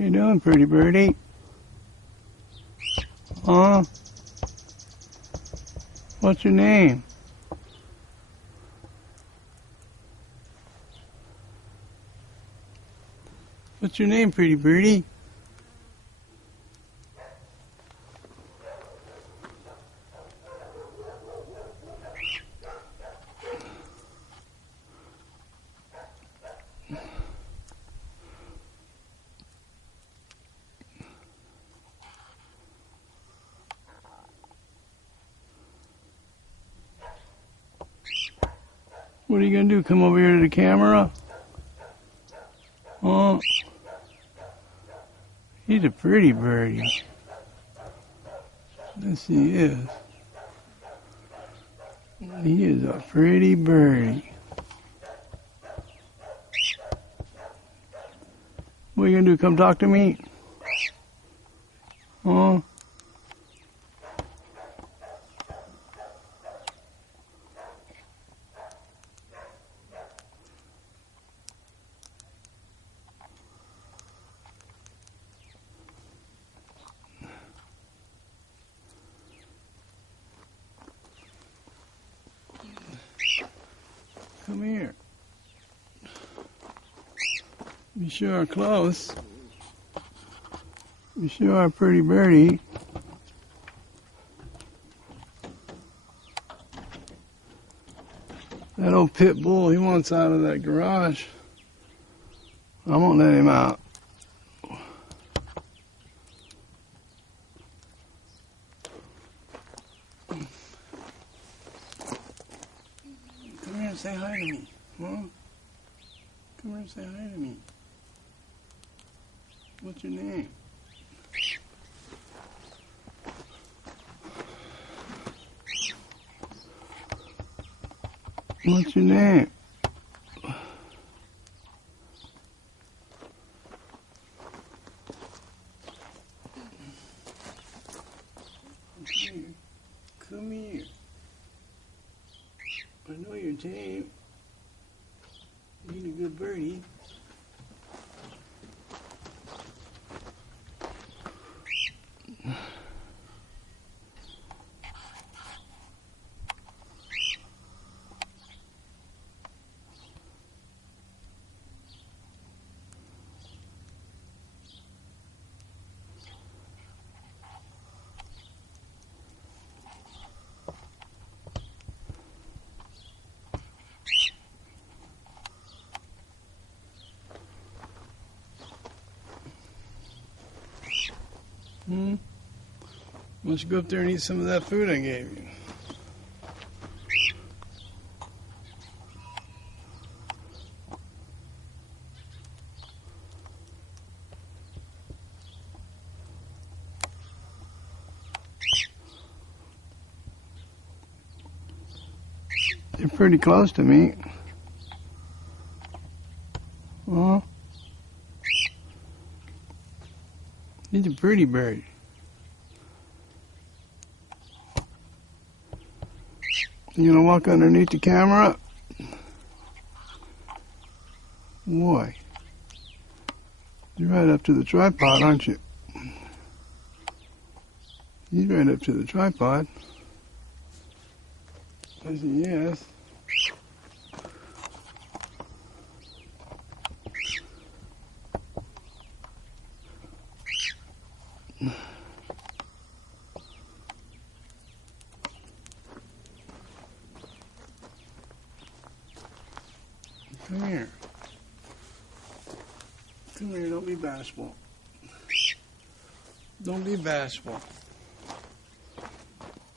How you doing, pretty birdie? Huh? What's your name? What's your name, pretty birdie? What are you gonna do? Come over here to the camera? Oh, he's a pretty birdie. Yes, he is. He is a pretty birdie. What are you gonna do? Come talk to me? Oh. Come here. You sure are close. You sure are a pretty birdie. That old pit bull, he wants out of that garage. I won't let him out. Come here and say hi to me. Huh? Come here and say hi to me. What's your name? What's your name? Come here. I know you're tame. You're a good birdie. Why don't you go up there and eat some of that food I gave you? You're pretty close to me. Well, he's a pretty bird. You gonna walk underneath the camera? Boy, you're right up to the tripod, aren't you? He's right up to the tripod. I said, yes. Come here. Come here, don't be bashful. Don't be bashful.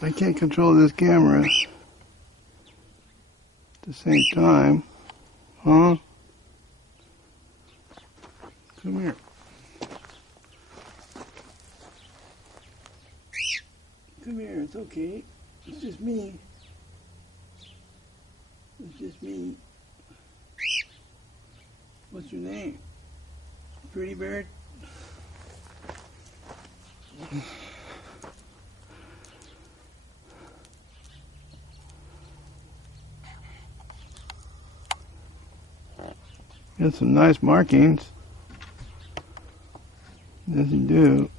I can't control this camera at the same time. Huh? Come here. Come here, it's okay. It's just me. It's just me. What's your name? Pretty bird? Got some nice markings. Yes, you do.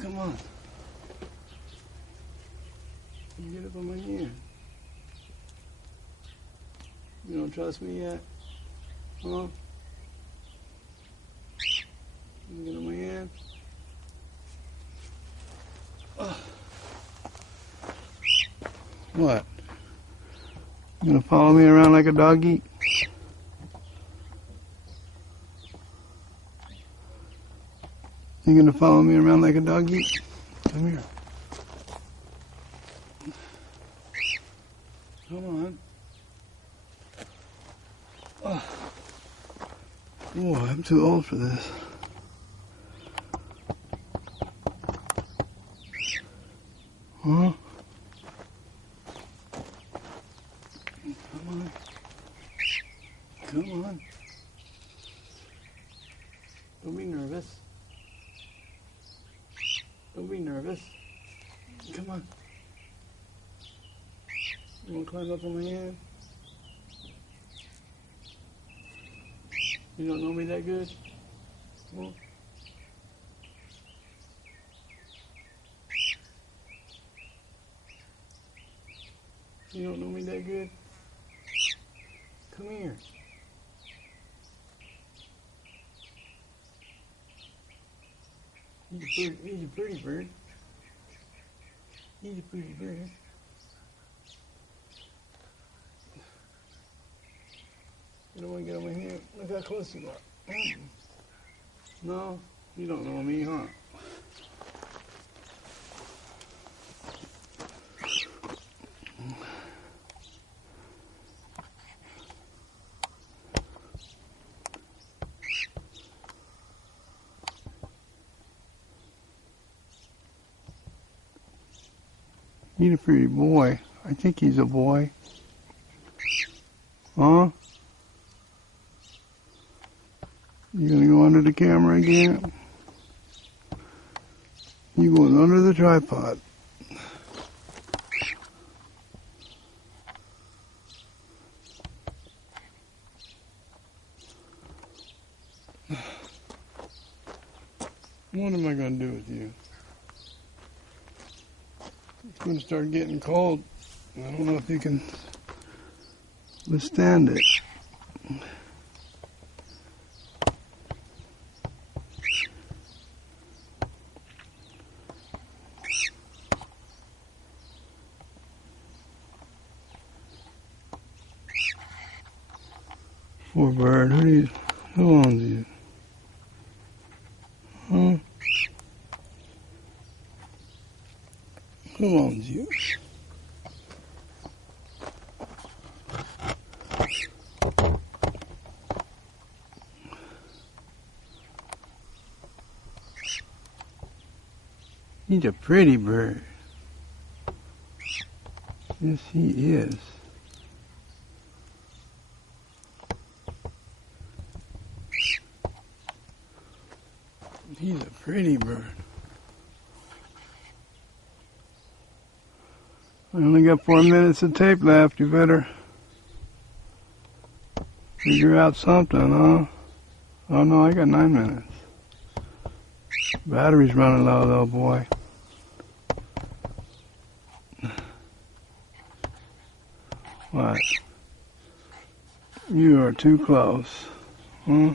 Come on. You get up on my hand. You don't trust me yet? Huh? You get on my hand? What? You gonna follow me around like a doggy? You gonna follow me around like a doggy? Come here. Come on. Oh, I'm too old for this. Huh? Come on. Come on. Don't be nervous. Don't be nervous. Come on. You want to climb up on my hand? You don't know me that good? Well, you don't know me that good? Come here. He's a pretty bird. He's a pretty bird. You don't want to get on my hand? Look how close you are. No, you don't know me, huh? He's a pretty boy. I think he's a boy. Huh? You gonna go under the camera again? You going under the tripod. What am I gonna do with you? It's gonna start getting cold. I don't know if you can withstand it. Poor bird. Who owns you? Huh? Who owns you? He's a pretty bird. Yes, he is. He's a pretty bird. I only got 4 minutes of tape left. You better figure out something, huh? Oh no, I got 9 minutes. Battery's running low though, boy. What? You are too close. Huh?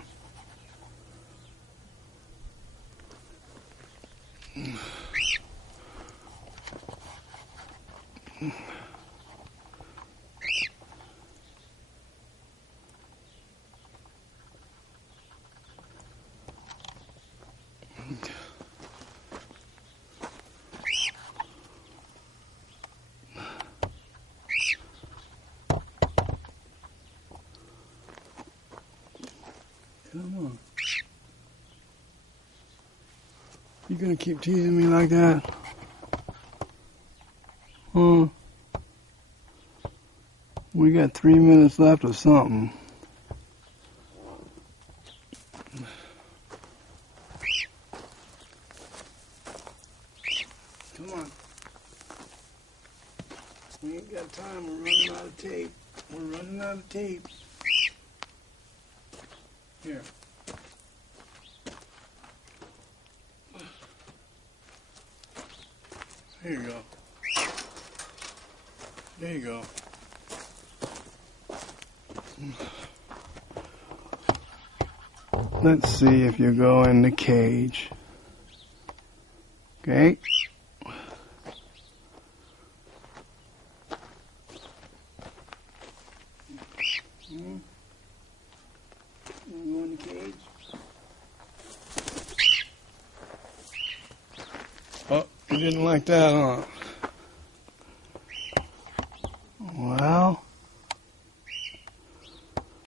Come on. You gonna keep teasing me like that? Huh? We got 3 minutes left of something. Come on. You ain't got of time. We're running out of tape. We're running out of tape. Here. Here you go. There you go. Let's see if you go in the cage. Okay. You go in the cage. Oh, you didn't like that, huh?